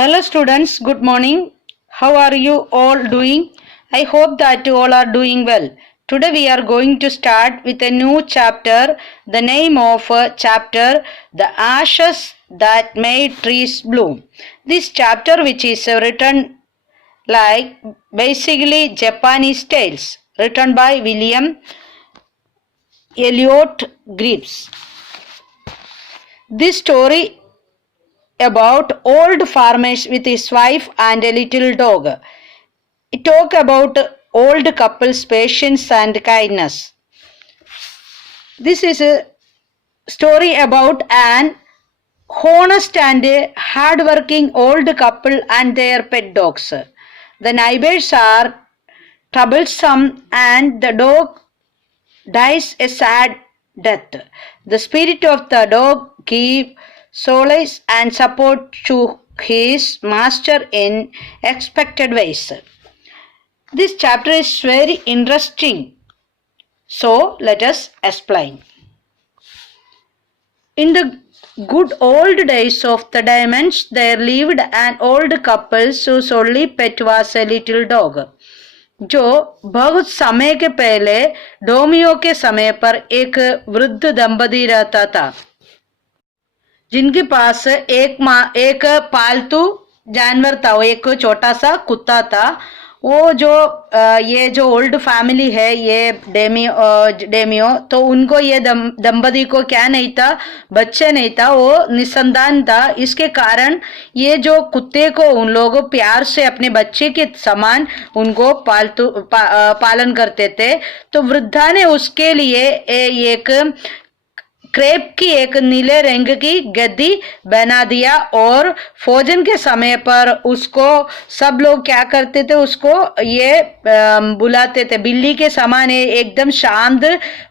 Hello students, good morning. How are you all doing? I hope that you all are doing well. Today we are going to start with a new chapter. The name of chapter, The Ashes That Made Trees Bloom. This chapter which is written like basically Japanese tales, written by William Elliot Gibbs. This story about old farmers with his wife and a little dog. It talk about old couples' patience and kindness. This is a story about an honest and hardworking old couple and their pet dogs. The neighbors are troublesome and the dog dies a sad death. The spirit of the dog gives solace and support to his master in expected ways. This chapter is very interesting. So let us explain. In the good old days of the diamonds, there lived an old couple whose only pet was a little dog. जो बहुत समय के पहले डोमियो के समय पर एक वृद्ध दंपति रहता था, जिनके पास एक पालतू जानवर था, वो एक छोटा सा कुत्ता था। वो जो ये जो ओल्ड फैमिली है, ये डेमियो, तो उनको ये दंपति को क्या नहीं था, बच्चे नहीं था, वो निसंतान था। इसके कारण ये जो कुत्ते को उन लोग प्यार से अपने बच्चे के समान उनको पालन करते थे। तो वृद्धा ने उसके लिए एक क्रेप की एक नीले रंग की गद्दी बना दिया और भोजन के समय पर उसको सब लोग क्या करते थे, उसको ये बुलाते थे। बिल्ली के समान एकदम शांत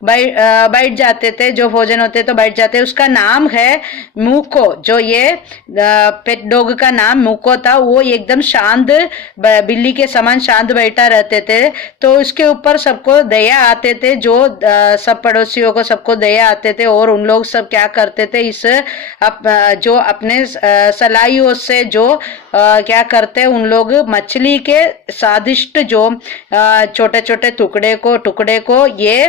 बैठ जाते थे, जो भोजन होते तो बैठ जाते। उसका नाम है मूको, जो ये पेट डॉग का नाम मूको था। वो एकदम शांत, बिल्ली के समान शांत बैठा रहते थे। तो उसके ऊपर सबको दया आते थे, जो सब पड़ोसियों को सबको दया आते थे। और उन लोग सब क्या करते थे, इस जो अपने सलाइयों से जो क्या करते, उन लोग मछली के स्वादिष्ट जो छोटे छोटे टुकड़े को ये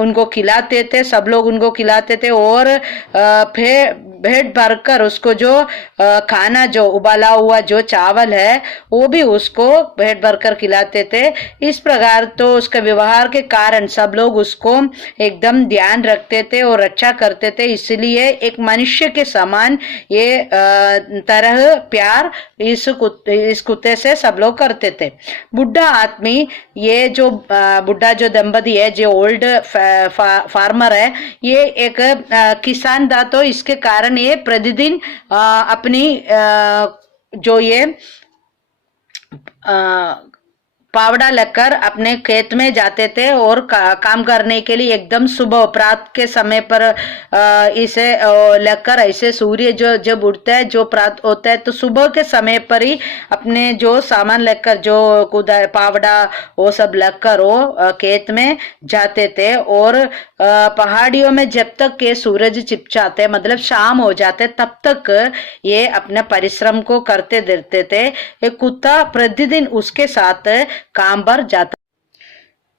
उनको खिलाते थे। सब लोग उनको खिलाते थे और पेट भरकर उसको जो खाना, जो उबाला हुआ जो चावल है, वो भी उसको पेट भरकर खिलाते थे। इस प्रकार तो उसका व्यवहार के कारण सब लोग उसको एकदम ध्यान रखते थे और अच्छा करते थे। इसलिए एक मनुष्य के समान ये तरह प्यार इस कुत्ते से सब लोग करते थे। बुढ़ा आदमी, ये जो बुढ़ा जो दंपति है, जो ओल्ड फार्मर है, ये एक किसान था। तो इसके कारण ये प्रतिदिन अपनी जो ये पावड़ा लेकर अपने खेत में जाते थे और काम करने के लिए एकदम सुबह प्रात के समय पर इसे लेकर, ऐसे सूर्य जो जब उठता है, जो प्रात होता है, तो सुबह के समय पर ही अपने जो सामान लेकर, जो पावड़ा वो सब लेकर वो खेत में जाते थे। और पहाड़ियों में जब तक के सूरज छिप जाते, मतलब शाम हो जाते, तब तक ये अपने परिश्रम को करते रहते थे। एक कुत्ता प्रतिदिन उसके साथ काम पर जाता।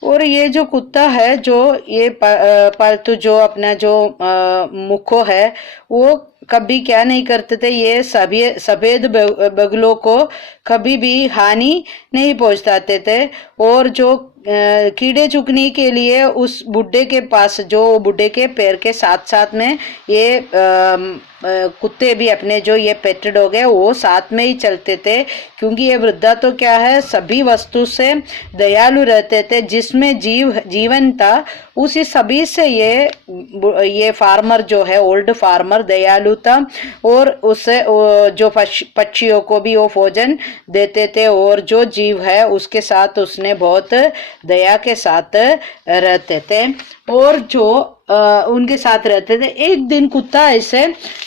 और ये जो कुत्ता है, जो ये पालतू जो अपना जो मुखो है, वो कभी क्या नहीं करते थे, ये सफेद बगलों को कभी भी हानि नहीं पहुंचाते थे। और जो कीड़े चुगने के लिए उस बुड्ढे के पास, जो बुड्ढे के पैर के साथ साथ में ये कुत्ते भी, अपने जो ये पेट डॉग है, वो साथ में ही चलते थे। क्योंकि ये वृद्धा तो क्या है, सभी वस्तु से दयालु रहते थे। जिसमें जीवन था, उसी सभी से ये फार्मर जो है, ओल्ड फार्मर दयालु था। और उसे जो पक्षियों को भी वो भोजन देते थे। और जो जीव है उसके साथ उसने बहुत दया के साथ रहते थे। और जो उनके साथ रहते थे। एक दिन कुत्ता ऐसे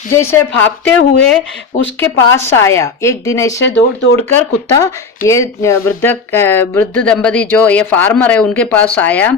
जैसे भागते हुए उसके पास आया। एक दिन ऐसे दौड़ दौड़ कर कुत्ता ये वृद्ध दंपति जो ये फार्मर है उनके पास आया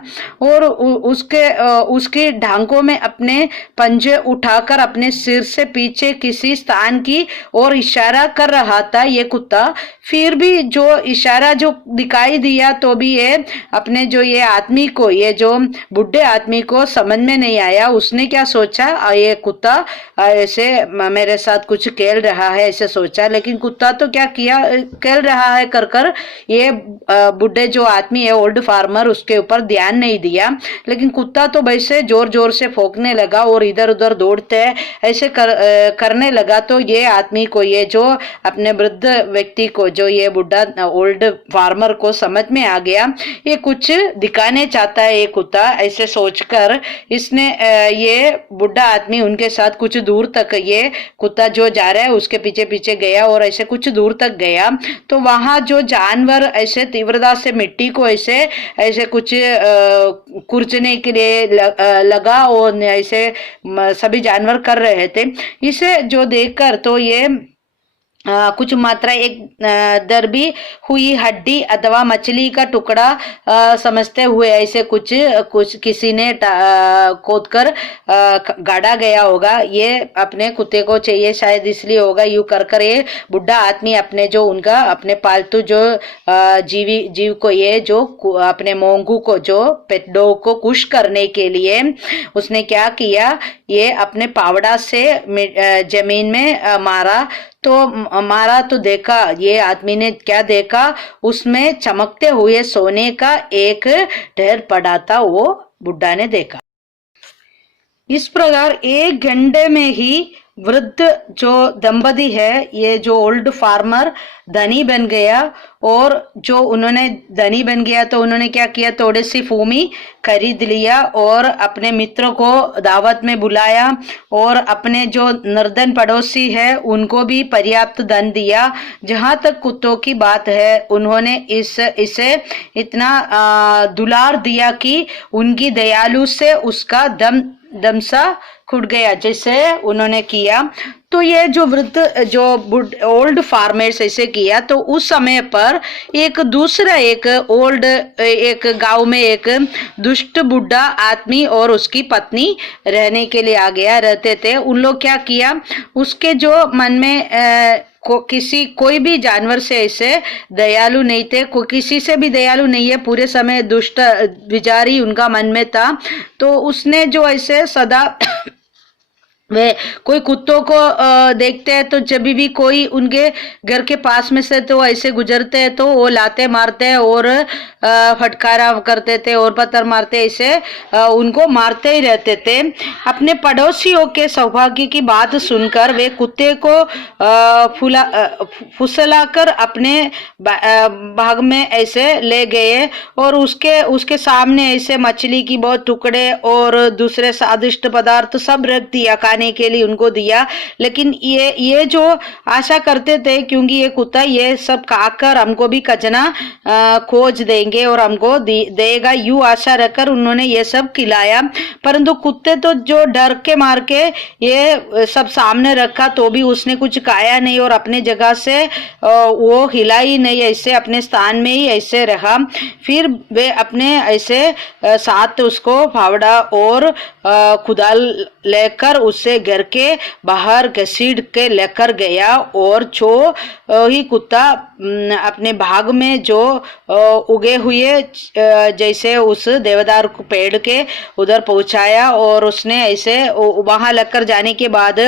और उसके ढांकों में अपने पंजे उठाकर अपने सिर से पीछे किसी स्थान की ओर इशारा कर रहा था ये कुत्ता। फिर भी जो इशारा जो दिखाई दिया तो भी ये अपने जो ये आदमी को, ये जो बुढ़े आदमी को समझ में नहीं आया। उसने क्या सोचा, ये कुत्ता ऐसे मेरे साथ कुछ खेल रहा है ऐसे सोचा। लेकिन कुत्ता तो क्या किया, खेल रहा है कर कर ये बुढ़े जो आदमी है ओल्ड फार्मर उसके ऊपर ध्यान नहीं दिया। लेकिन कुत्ता तो वैसे जोर जोर से भौंकने लगा और इधर उधर दौड़ते ऐसे करने लगा। तो ये आदमी को, ये जो अपने वृद्ध व्यक्ति को, जो ये बुढ़ा ओल्ड फार्मर को समझ में आ गया ये कुछ दिखाने चाहता है ये कुत्ता। ऐसे सोचकर इसने ये बुढ़ा आदमी उनके साथ कुछ दूर तक, ये कुत्ता जो जा रहा है उसके पीछे पीछे गया और ऐसे कुछ दूर तक गया। तो वहां जो जानवर ऐसे तीव्रता से मिट्टी को ऐसे ऐसे कुछ कुरचने के लिए लगा और ऐसे सभी जानवर कर रहे थे। इसे जो देखकर तो ये कुछ मात्रा एक दरबी हुई हड्डी अथवा मछली का टुकड़ा समझते हुए ऐसे कुछ किसी ने खोद कर गाड़ा गया होगा। ये अपने कुत्ते को चाहिए शायद इसलिए होगा। यूं कर कर ये बुढ़ा आदमी अपने जो उनका अपने पालतू जो जीव को, ये जो अपने मोंगू को, जो पेट डॉग को खुश करने के लिए उसने क्या किया, ये अपने पावड़ा से जमीन में मारा तो देखा, ये आदमी ने क्या देखा, उसमें चमकते हुए सोने का एक ढेर पड़ा था, वो बुड्ढा ने देखा। इस प्रकार 1 घंटे में ही वृद्ध जो दंपति है, ये जो ओल्ड फार्मर धनी बन गया। और जो उन्होंने धनी बन गया तो उन्होंने क्या किया, थोड़ी सी भूमि खरीद लिया और अपने मित्रों को दावत में बुलाया और अपने जो निर्धन पड़ोसी है उनको भी पर्याप्त धन दिया। जहां तक कुत्तों की बात है, उन्होंने इसे इतना दुलार दिया कि उनकी दयालु से उसका दम सा खुट गया जैसे उन्होंने किया। तो ये जो वृद्ध जो ओल्ड फार्मर्स ऐसे किया। तो उस समय पर एक दूसरा एक गांव में एक दुष्ट बुढ़ा आदमी और उसकी पत्नी रहने के लिए आ गया, रहते थे। उन लोग क्या किया, उसके जो मन में कोई भी जानवर से ऐसे दयालु नहीं थे, किसी से भी दयालु नहीं है, पूरे समय दुष्ट विचारी उनका मन में था। तो उसने जो ऐसे सदा वे कोई कुत्तों को देखते हैं तो जब भी कोई उनके घर के पास में से तो ऐसे गुजरते हैं तो वो लाते मारते हैं और फटकारा करते थे और पत्थर मारते, ऐसे उनको मारते ही रहते थे। अपने पड़ोसियों के सौभाग्य की बात सुनकर वे कुत्ते को फुसलाकर अपने भाग में ऐसे ले गए और उसके सामने ऐसे मछली की बहुत टुकड़े और दूसरे स्वादिष्ट पदार्थ सब रख दिया, खाने के लिए उनको दिया। लेकिन ये जो आशा करते थे क्योंकि ये कुत्ता ये सब खाकर हमको भी कचना खोज देंगे और हमको देगा, यूं आशा रखकर उन्होंने ये सब खिलाया। परंतु कुत्ते तो जो डर के मार के ये सब सामने रखा तो भी उसने कुछ खाया नहीं और अपने जगह से वो हिला ही नहीं, ऐसे अपने स्थान में ही ऐसे रहा। फिर वे अपने ऐसे साथ उसको फावड़ा और कुदाल लेकर उससे घर के बाहर घसीट के लेकर गया और जो ही कुत्ता अपने भाग में जो उगे हुए जैसे उस देवदार पेड़ के उधर पहुंचाया और उसने ऐसे वहां लेकर जाने के बाद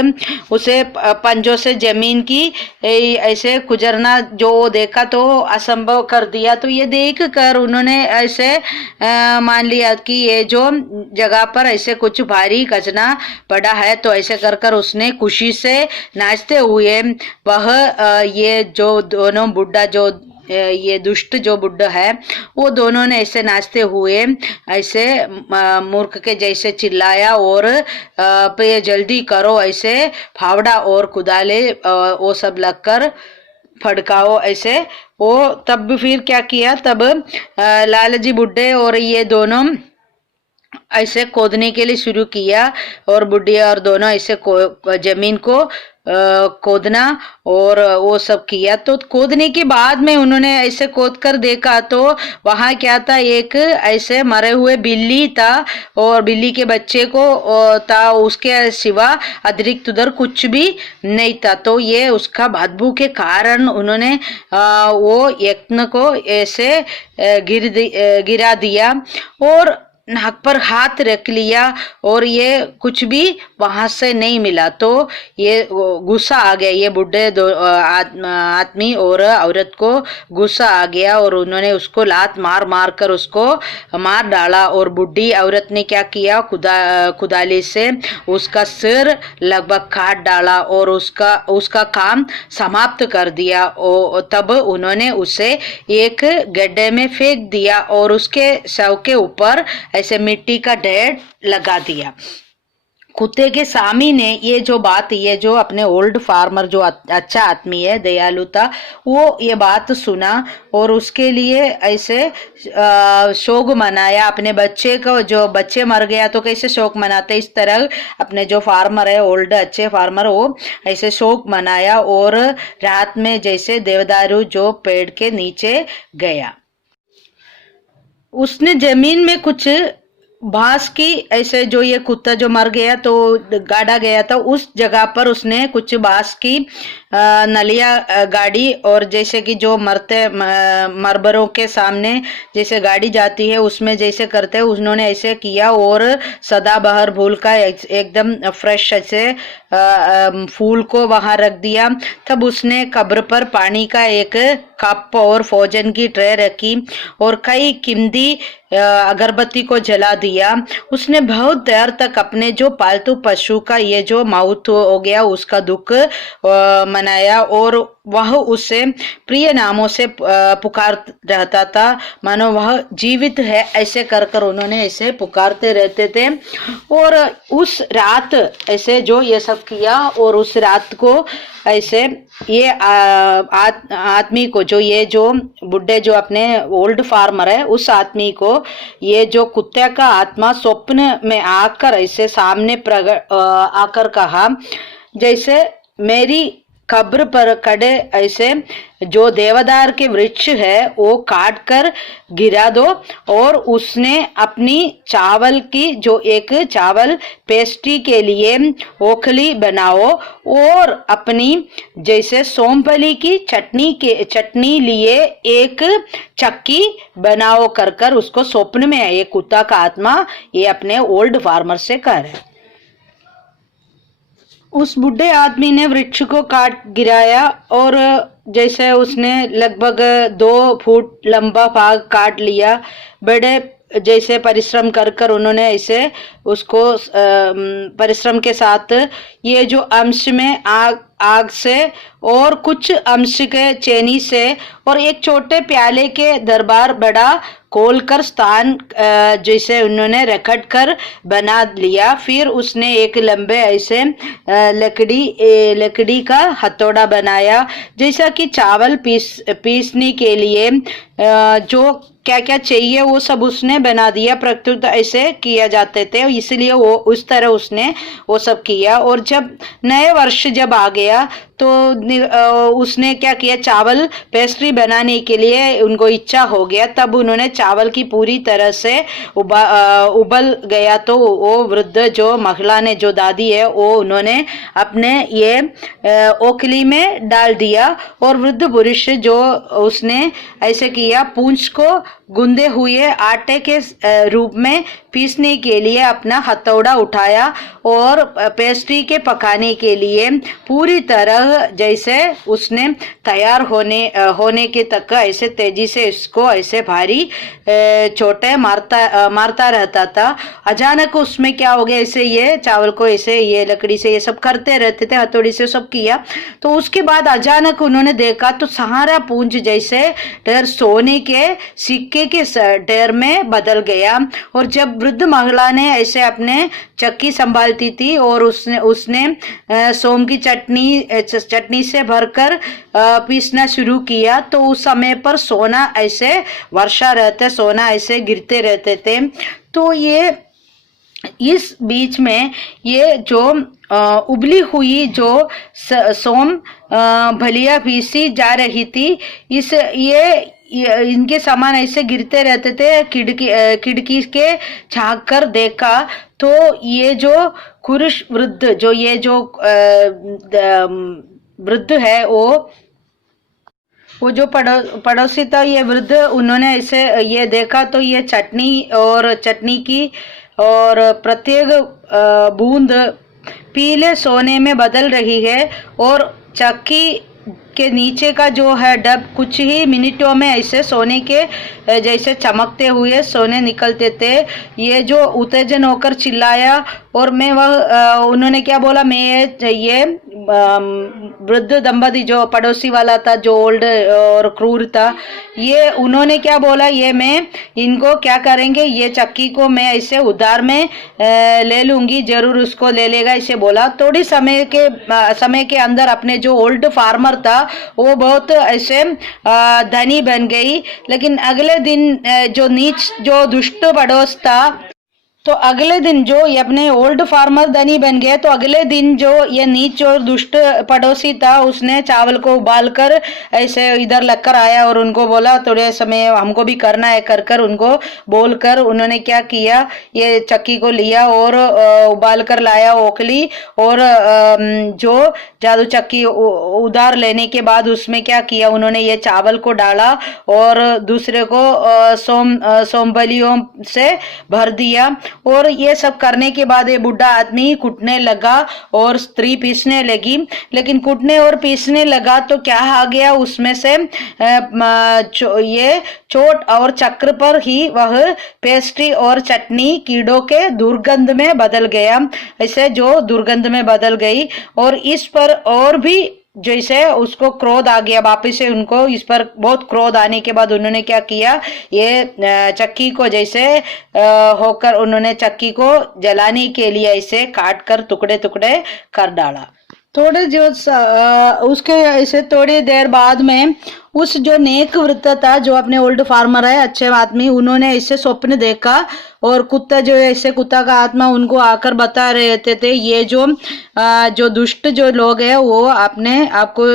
उसे पंजों से जमीन की ऐसे गुजरना जो देखा तो असंभव कर दिया। तो ये देख कर उन्होंने ऐसे मान लिया कि ये जो जगह पर ऐसे कुछ भारी कचना पड़ा है। तो ऐसे कर कर उसने खुशी से नाचते हुए वह ये जो दोनों बुढ़ा जो ये दुष्ट जो बुढ़ा है वो दोनों ने ऐसे नाचते हुए ऐसे मूर्ख के जैसे चिल्लाया और पे जल्दी करो, ऐसे फावड़ा और कुदाले वो सब लगकर फड़काओ ऐसे। वो तब फिर क्या किया, तब लालजी बुढ़े और ये दोनों ऐसे खोदने के लिए शुरू किया और बुढ़िया और दोनों ऐसे जमीन को खोदना और वो सब किया। तो खोदने के बाद में उन्होंने ऐसे खोद कर देखा तो वहां क्या था, एक ऐसे मरे हुए बिल्ली था और बिल्ली के बच्चे को था, उसके सिवा अतिरिक्त उधर कुछ भी नहीं था। तो ये उसका बदबू के कारण उन्होंने वो यज्ञ को ऐसे गिरा दिया और नाक पर हाथ रख लिया और ये कुछ भी वहां से नहीं मिला। तो ये गुस्सा आ गया, ये बुढ़े आदमी और औरत को गुस्सा आ गया और उन्होंने उसको लात मार मार कर उसको मार डाला। और बुढ़ी औरत ने क्या किया, कुदाली से उसका सिर लगभग काट डाला और उसका काम समाप्त कर दिया। और तब उन्होंने उसे एक गड्ढे में फेंक दिया और उसके शव के ऊपर ऐसे मिट्टी का ढेर लगा दिया। कुत्ते के स्वामी ने ये जो बात, ये जो अपने ओल्ड फार्मर जो अच्छा आदमी है, दयालु था, वो ये बात सुना और उसके लिए ऐसे शोक मनाया। अपने बच्चे को, जो बच्चे मर गया तो कैसे शोक मनाते, इस तरह अपने जो फार्मर है, ओल्ड अच्छे फार्मर, वो ऐसे शोक मनाया और रात में जैसे देवदारू जो पेड़ के नीचे गया, उसने जमीन में कुछ बांस की ऐसे, जो ये कुत्ता जो मर गया तो गाड़ा गया था, उस जगह पर उसने कुछ बांस की नलिया गाड़ी और जैसे कि जो मरबरों के सामने जैसे गाड़ी जाती है उसमें जैसे करते हैं, उन्होंने ऐसे किया और सदाबहार फूल का एकदम फ्रेश ऐसे फूल को वहां रख दिया। तब उसने कब्र पर पानी का एक कप और भोजन की ट्रे रखी और कई कीमती अगरबत्ती को जला दिया। उसने बहुत देर तक अपने जो पालतू पशु का ये जो मौत हो गया उसका दुख मनाया और वह उसे प्रिय नामों से पुकार रहता था, मानो वह जीवित है, ऐसे कर कर उन्होंने ऐसे पुकारते रहते थे। और उस रात ऐसे जो ये सब किया और उस रात को ऐसे ये आदमी को, जो ये जो बुढ़े जो अपने ओल्ड फार्मर है, उस आदमी को ये जो कुत्ते का आत्मा स्वप्न में आकर ऐसे सामने आकर कहा, जैसे मेरी कब्र पर खड़े ऐसे जो देवदार के वृक्ष है वो काट कर गिरा दो और उसने अपनी चावल की जो एक चावल पेस्ट्री के लिए ओखली बनाओ और अपनी जैसे सोमफली की चटनी लिए एक चक्की बनाओ कर कर उसको स्वप्न में ये कुत्ता का आत्मा ये अपने ओल्ड फार्मर से कह रहा है। उस बुढ़े आदमी ने वृक्ष को काट गिराया और जैसे उसने लगभग 2 फुट लंबा भाग काट लिया। बड़े जैसे परिश्रम कर कर उन्होंने ऐसे उसको परिश्रम के साथ ये जो अंश में आग से और कुछ अंश के चेनी से और एक छोटे प्याले के दरबार बड़ा खोलकर स्थान जैसे उन्होंने रखट कर बना लिया। फिर उसने एक लंबे ऐसे लकड़ी का हथौड़ा बनाया, जैसा कि चावल पीसने के लिए जो क्या क्या चाहिए वो सब उसने बना दिया। प्रकृत ऐसे किया जाते थे, इसलिए वो उस तरह उसने वो सब किया। और जब नए वर्ष जब आ गया तो उसने क्या किया, चावल पेस्ट्री बनाने के लिए उनको इच्छा हो गया। तब उन्होंने चावल की पूरी तरह से उबल गया तो वो वृद्ध जो महिला ने, जो दादी है, वो उन्होंने अपने ये ओखली में डाल दिया और वृद्ध पुरुष जो उसने ऐसे किया, पूंछ को गुंदे हुए आटे के रूप में पीसने के लिए अपना हथौड़ा उठाया और पेस्ट्री के पकाने के लिए पूरी तरह जैसे उसने तैयार होने के तक ऐसे तेजी से इसको ऐसे भारी छोटे मारता रहता था। अचानक उसमें क्या हो गया, ऐसे ये चावल को ऐसे ये लकड़ी से ये सब करते रहते थे, हथौड़ी से सब किया। तो उसके बाद अचानक उन्होंने देखा तो सहारा पूंज जैसे ढेर सोने के सिक्के के ढेर में बदल गया। और जब वृद्ध महिला ने ऐसे अपने चक्की संभालती थी और उसने सोम की चटनी से भरकर पीसना शुरू किया, तो उस समय पर सोना ऐसे वर्षा रहते, सोना ऐसे गिरते रहते थे। तो ये इस बीच में ये जो उबली हुई जो सोम भलिया पीसी जा रही थी, इस ये इनके सामान ऐसे गिरते रहते थे। खिड़की के झांक कर देखा तो ये जो पुरुष वृद्ध, जो ये जो वृद्ध है वो जो पड़ोसी था, ये वृद्ध, उन्होंने ऐसे ये देखा तो ये चटनी की और प्रत्येक बूंद पीले सोने में बदल रही है, और चक्की के नीचे का जो है डब कुछ ही मिनटों में ऐसे सोने के जैसे चमकते हुए सोने निकलते थे। ये जो उत्तेजन होकर चिल्लाया, और मैं उन्होंने क्या बोला, मैं ये वृद्ध दंपति जो पड़ोसी वाला था, जो ओल्ड और क्रूर था, ये उन्होंने क्या बोला, ये मैं इनको क्या करेंगे, ये चक्की को मैं ऐसे उधार में ले लूंगी, जरूर उसको ले लेगा, ऐसे बोला। थोड़ी समय के अंदर अपने जो ओल्ड फार्मर था वो बहुत ऐसे धनी बन गई। लेकिन अगले दिन जो दुष्ट पड़ोस था, तो अगले दिन जो ये अपने ओल्ड फार्मर धनी बन गए, तो अगले दिन जो ये नीच और दुष्ट पड़ोसी था, उसने चावल को उबाल कर ऐसे इधर लेकर आया और उनको बोला थोड़े समय हमको भी करना है, कर उनको बोलकर उन्होंने क्या किया, ये चक्की को लिया और उबाल कर लाया ओखली, और जो जादू चक्की उधार लेने के बाद उसमें क्या किया, उन्होंने ये चावल को डाला और दूसरे को सोमबलियों से भर दिया। और ये सब करने के बाद ये बुढ़ा आदमी कूटने लगा और स्त्री पीसने लगी। लेकिन कूटने और पीसने लगा तो क्या आ गया उसमें से, ये चोट और चक्र पर ही वह पेस्ट्री और चटनी कीड़ों के दुर्गंध में बदल गया, ऐसे जो दुर्गंध में बदल गई। और इस पर और भी जैसे उसको क्रोध आ गया वापिस से, उनको इस पर बहुत क्रोध आने के बाद उन्होंने क्या किया, ये चक्की को जैसे होकर उन्होंने चक्की को जलाने के लिए ऐसे काट कर टुकड़े टुकड़े कर डाला। थोड़े जो उसके ऐसे थोड़ी देर बाद में उस जो नेक वृत्त था, जो अपने ओल्ड फार्मर है, अच्छे आदमी, उन्होंने ऐसे स्वप्न देखा और कुत्ता जो ऐसे कुत्ता का आत्मा उनको आकर बता रहे थे, ये जो दुष्ट जो लोग हैं वो अपने आपको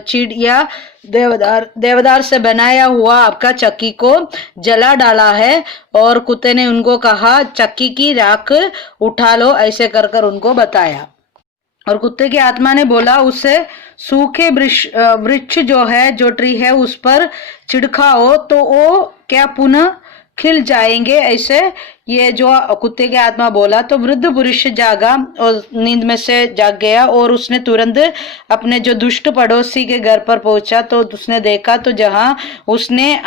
चीड़ या देवदार से बनाया हुआ आपका चक्की को जला डाला है। और कुत्ते ने उनको कहा चक्की की राख उठा लो, ऐसे कर उनको बताया। और कुत्ते की आत्मा ने बोला उससे सूखे वृक्ष जो है, जो ट्री है, उस पर छिड़काओ तो वो क्या पुनः खिल जाएंगे, ऐसे ये जो कुत्ते की आत्मा बोला। तो वृद्ध पुरुष जागा और नींद में से जाग गया और उसने तुरंत अपने जो दुष्ट पड़ोसी के घर पर पहुंचा। तो उसने देखा तो जहां उसने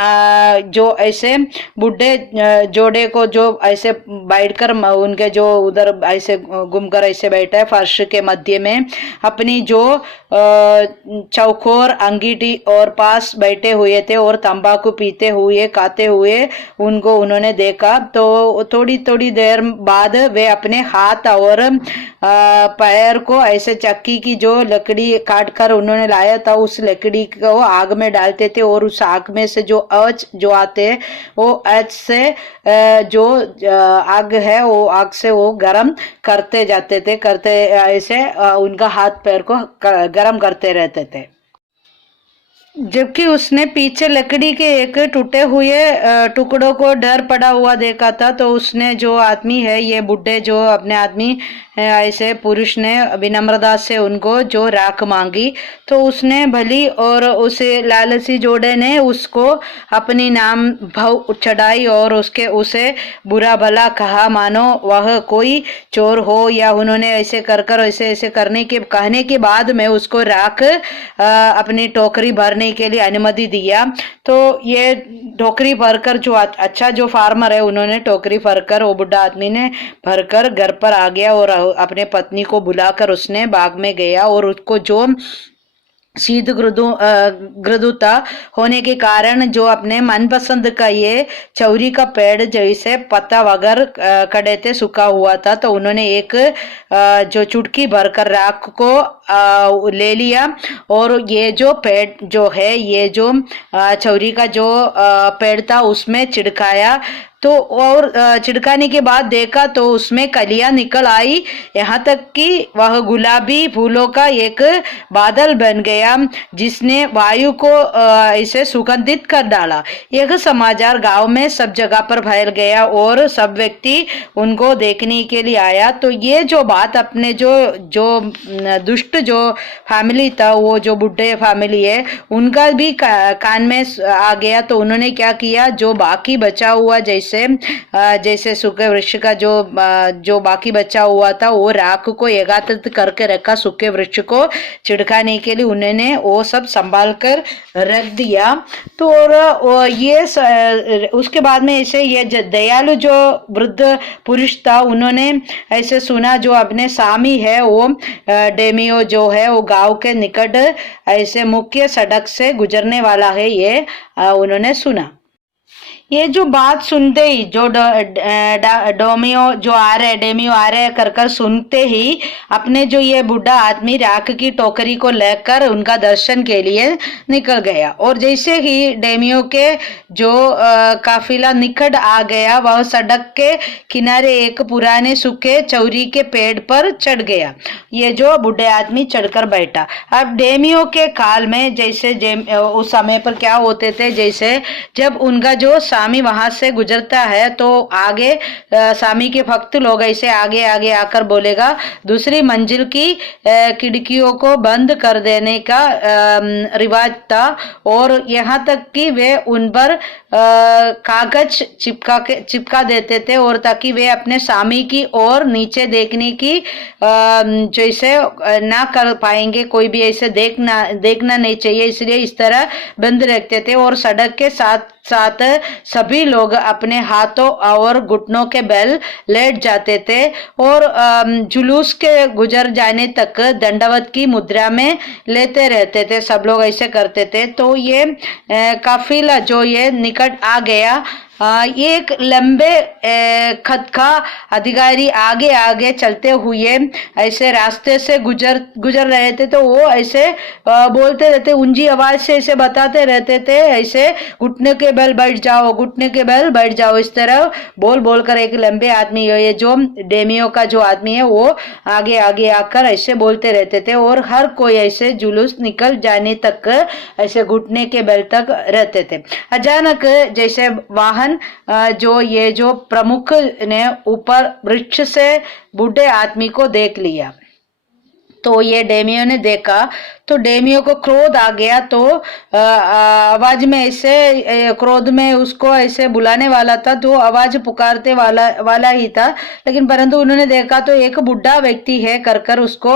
जो ऐसे बुढ़े जोड़े को जो ऐसे बैठकर उनके जो उधर ऐसे घूमकर ऐसे बैठा है फर्श के मध्य में, अपनी जो चौकोर अंगीठी और पास बैठे हुए थे और तंबाकू पीते हुए खाते हुए उनको उन्होंने देखा। तो थोड़ी थोड़ी देर बाद वे अपने हाथ और पैर को ऐसे चक्की की जो लकड़ी काट कर उन्होंने लाया था, उस लकड़ी को आग में डालते थे और उस आग में से जो आँच जो आते हैं, वो आँच से जो आग है वो आग से वो गरम करते जाते थे, ऐसे उनका हाथ पैर को गरम करते रहते थे। जबकि उसने पीछे लकड़ी के एक टूटे हुए टुकड़ों को डर पड़ा हुआ देखा था। तो उसने जो आदमी है, ये बुढ़े जो अपने आदमी ऐसे पुरुष ने विनम्रता से उनको जो राख मांगी, तो उसने भली और उस लालची जोड़े ने उसको अपनी नाम भाव चढ़ाई और उसे बुरा भला कहा, मानो वह कोई चोर हो। या उन्होंने ऐसे कर ऐसे कहने के बाद में उसको राख अपनी टोकरी भरने के लिए अनुमति दिया। तो ये टोकरी भरकर जो अच्छा जो फार्मर है, उन्होंने टोकरी भरकर, वो बुढ़ा आदमी ने भरकर घर पर आ गया और अपने पत्नी को बुलाकर उसने बाग में गया और उसको जो शीत ग्रदुता होने के कारण जो अपने मनपसंद का ये चौरी का पेड़ जैसे पत्ता वगैरह कड़े थे, सूखा हुआ था। तो उन्होंने एक जो चुटकी भरकर राख को ले लिया और ये जो पेड़ जो है, ये जो चौरी का जो पेड़ था उसमें छिड़काया। तो और छिड़काने के बाद देखा तो उसमें कलियां निकल आई, यहाँ तक कि वह गुलाबी फूलों का एक बादल बन गया जिसने वायु को इसे सुगंधित कर डाला। यह समाचार गांव में सब जगह पर फैल गया और सब व्यक्ति उनको देखने के लिए आया। तो ये जो बात अपने जो जो दुष्ट जो फैमिली था, वो जो बुढ़े फैमिली है, उनका भी कान में आ गया। तो उन्होंने क्या किया, जो बाकी बचा हुआ जैसे सूखे वृक्ष का जो बाकी बचा हुआ था वो राख को एकत्रित करके रखा, सूखे वृक्ष को छिड़काने के लिए उन्होंने वो सब संभाल कर रख दिया। तो और ये उसके बाद में ऐसे ये दयालु जो वृद्ध पुरुष था, उन्होंने ऐसे सुना जो अपने स्वामी है वो डेमियो जो है वो गांव के निकट ऐसे मुख्य सड़क से गुजरने वाला है, ये उन्होंने सुना। ये जो बात सुनते ही जो डेमियो आ रहे कर सुनते ही अपने जो ये बुढ़ा आदमी राख की टोकरी को लेकर उनका दर्शन के लिए निकल गया। और जैसे ही डेमियो के जो काफिला निकट आ गया, वह सड़क के किनारे एक पुराने सूखे चौरी के पेड़ पर चढ़ गया। ये जो बुढ़े आदमी चढ़कर बैठा। अब डेमियो के काल में जैसे उस समय पर क्या होते थे, जैसे जब उनका जो स्वामी वहां से गुजरता है तो आगे स्वामी के भक्त लोग ऐसे आगे आगे आकर बोलेगा, दूसरी मंजिल की खिड़कियों को बंद कर देने का रिवाज था। और यहाँ तक कि वे उन पर कागज चिपका देते थे, और ताकि वे अपने स्वामी की ओर नीचे देखने की जैसे ना कर पाएंगे, कोई भी ऐसे देखना नहीं चाहिए, इसलिए इस तरह बंद रखते थे। और सड़क के साथ साथ सभी लोग अपने हाथों और घुटनों के बल लेट जाते थे और जुलूस के गुजर जाने तक दंडवत की मुद्रा में लेते रहते थे। सब लोग ऐसे करते थे। तो ये काफिला जो ये निकट आ गया, एक लंबे खत का अधिकारी आगे आगे चलते हुए ऐसे रास्ते से गुजर रहे थे। तो वो ऐसे बोलते रहते, ऊंची आवाज से ऐसे बताते रहते थे, ऐसे घुटने के बल बैठ जाओ, घुटने के बल बैठ जाओ। इस तरह बोल कर एक लंबे आदमी, ये जो डेमियो का जो आदमी है, वो आगे आगे आकर ऐसे बोलते रहते थे। और हर कोई ऐसे जुलूस निकल जाने तक ऐसे घुटने के बल तक रहते थे। अचानक जैसे वाहन जो प्रमुख ने ऊपर वृक्ष से बूढ़े आदमी को देख लिया। तो ये डेमियो ने देखा तो डेमियो को क्रोध आ गया। तो आवाज में ऐसे क्रोध में उसको ऐसे बुलाने वाला था, तो आवाज पुकारते वाला ही था, लेकिन परंतु उन्होंने देखा तो एक बुढ़ा व्यक्ति है कर उसको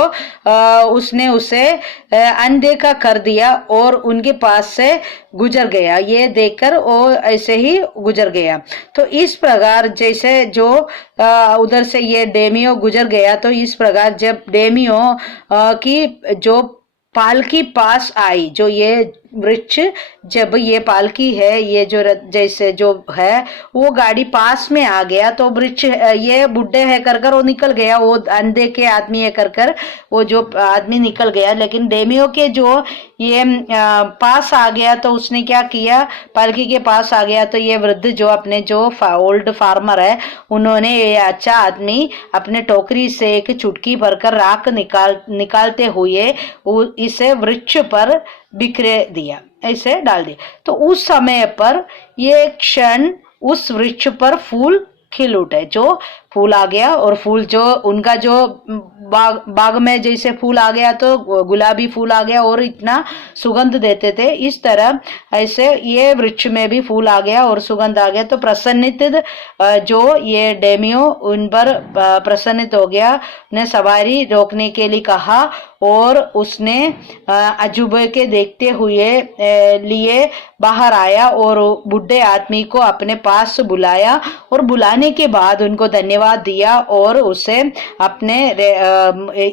उसने उसे अनदेखा कर दिया और उनके पास से गुजर गया। ये देखकर वो ऐसे ही गुजर गया। तो इस प्रकार जैसे जो उधर से ये डेमियो गुजर गया, तो इस प्रकार जब डेमियो की जो पालकी पास आई, जो ये वृक्ष, जब ये पालकी है, ये जो जैसे जो है वो गाड़ी पास में आ गया, तो वृक्ष ये बुढ़े है कर वो निकल गया, वो अंधे के आदमी है कर वो जो आदमी निकल गया। लेकिन डेमियो के जो ये पास आ गया, तो उसने क्या किया, पालकी के पास आ गया, तो ये वृद्ध जो अपने जो ओल्ड फार्मर है, उन्होंने ये अच्छा आदमी अपने टोकरी से एक चुटकी भरकर राख निकालते हुए इसे वृक्ष पर बिखरे दिया, ऐसे डाल दिया। तो उस समय पर ये क्षण उस वृक्ष पर फूल खिल उठे, जो फूल आ गया। और फूल जो उनका जो बाग में जैसे फूल आ गया, तो गुलाबी फूल आ गया और इतना सुगंध देते थे। इस तरह ऐसे ये वृक्ष में भी फूल आ गया और सुगंध आ गया। तो प्रसन्नित जो ये डेमियो उन पर प्रसन्नित हो गया, ने सवारी रोकने के लिए कहा और उसने अजूबे के देखते हुए लिए बाहर आया और बुढ़े आदमी को अपने पास बुलाया और बुलाने के बाद उनको धन्यवाद धन्यवाद दिया और उसे अपने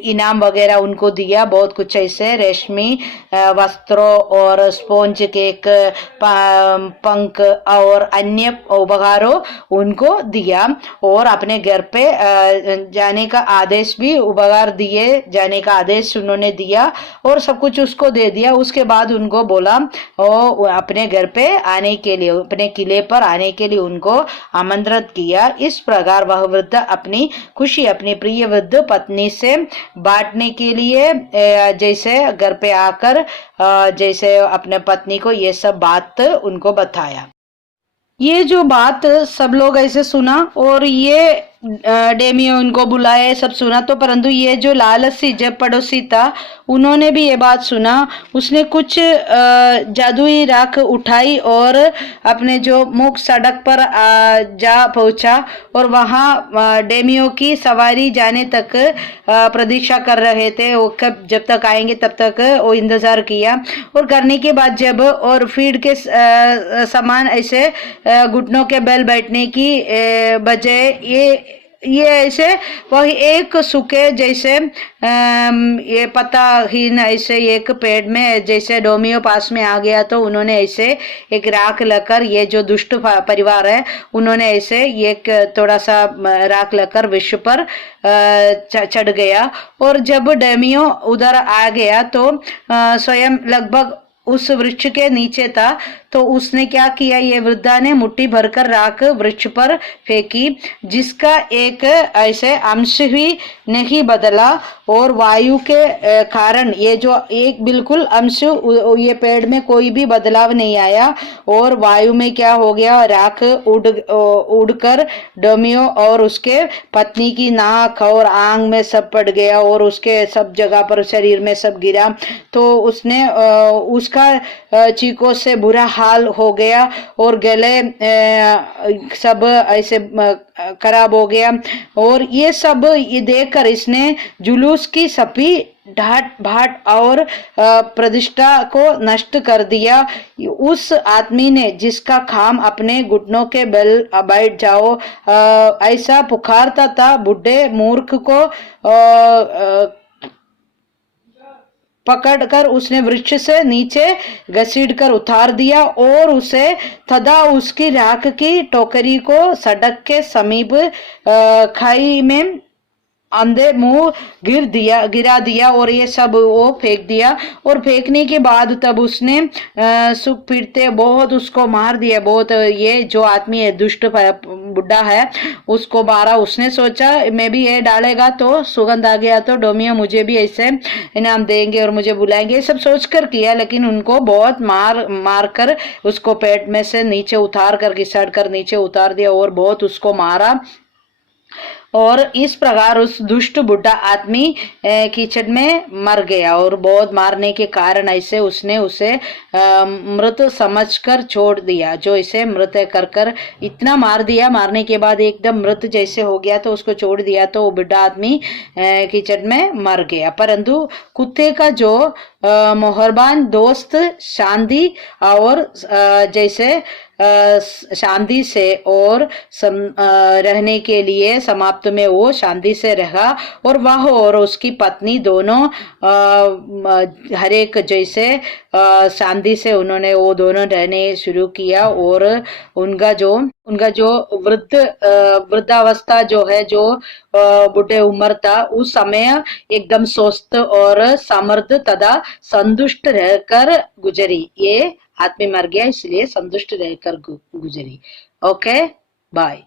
इनाम वगैरह उनको दिया, बहुत कुछ ऐसे रेशमी वस्त्रों और स्पॉन्ज केक, पंख और अन्य उपहारों उनको दिया और अपने घर पे जाने का आदेश भी, उपहार दिए जाने का आदेश उन्होंने दिया और सब कुछ उसको दे दिया। उसके बाद उनको बोला और अपने घर पे आने के लिए, अपने किले पर आने के लिए उनको आमंत्रित किया। इस प्रकार वह वृद्ध अपनी खुशी अपनी प्रिय वृद्ध पत्नी से बांटने के लिए जैसे घर पे आकर जैसे अपने पत्नी को ये सब बात उनको बताया। ये जो बात सब लोग ऐसे सुना और ये डेमियो उनको बुलाया, सब सुना तो, परंतु ये जो लालची जब पड़ोसी था उन्होंने भी ये बात सुना। उसने कुछ जादुई राख उठाई और अपने जो मुख्य सड़क पर जा पहुंचा और वहां डेमियो की सवारी जाने तक प्रतीक्षा कर रहे थे। वो कब जब तक आएंगे तब तक वो इंतजार किया और करने के बाद जब और फीड के समान ऐसे घुटनों के बल बैठने की बजाय ये ऐसे वही एक सूखे जैसे ये पताहीन ऐसे एक पेड़ में जैसे डोमियो पास में आ गया तो उन्होंने ऐसे एक राख लेकर, ये जो दुष्ट परिवार है उन्होंने ऐसे एक थोड़ा सा राख लेकर विश्व पर चढ़ गया और जब डोमियो उधर आ गया तो स्वयं लगभग उस वृक्ष के नीचे था। तो उसने क्या किया, ये वृद्धा ने मुट्ठी भरकर राख वृक्ष पर फेंकी, जिसका एक ऐसे अंश भी नहीं बदला और वायु के कारण ये जो एक बिल्कुल अंश, ये पेड़ में कोई भी बदलाव नहीं आया और वायु में क्या हो गया, राख उड़कर डोमियो और उसके पत्नी की नाक और आंख में सब पड़ गया और उसके सब जगह पर शरीर में सब गिरा। तो उसने उसका चीखों से बुरा हाल हो गया और गले सब ऐसे खराब हो गया और ये सब ये देखकर इसने जुलूस की सभी ढाट भाट और प्रतिष्ठा को नष्ट कर दिया। उस आदमी ने जिसका खाम अपने घुटनों के बल बैठ जाओ ऐसा पुकारता था, बुढ़े मूर्ख को पकड़कर उसने वृक्ष से नीचे घसीटकर उतार दिया और उसे तथा उसकी राख की टोकरी को सड़क के समीप खाई में अंधे मुंह गिरा दिया और ये सब वो फेंक दिया। और फेंकने के बाद तब उसने सुख फिरते बहुत उसको मार दिया, बहुत ये जो आदमी है दुष्ट बुढ़ा है उसको मारा। उसने सोचा मैं भी ये डालेगा तो सुगंध आ गया तो डोमियो मुझे भी ऐसे इनाम देंगे और मुझे बुलाएंगे, सब सोचकर किया। लेकिन उनको बहुत मार कर उसको पेट में से नीचे उतार कर घिसट कर नीचे उतार दिया और बहुत उसको मारा और इस प्रकार उस दुष्ट बुढ़ा आदमी कीचड़ में मर गया। और बहुत मारने के कारण ऐसे उसने उसे मृत समझकर छोड़ दिया, जो इसे मृत कर कर इतना मार दिया, मारने के बाद एकदम मृत जैसे हो गया तो उसको छोड़ दिया तो वो बुढ़ा आदमी कीचड़ में मर गया। परंतु कुत्ते का जो मेहरबान दोस्त शांति और जैसे शांति से और रहने के लिए समाप्त में वो शांति से रहा और वह और उसकी पत्नी दोनों हर एक जैसे शांति से उन्होंने वो दोनों रहने शुरू किया और उनका जो वृद्धावस्था जो है, जो बुढ़े उम्र था, उस समय एकदम स्वस्थ और समृद्ध तथा संतुष्ट रहकर गुजरी। ये आदमी मर गया इसलिए संतुष्ट रहकर गुजरी। Okay, bye.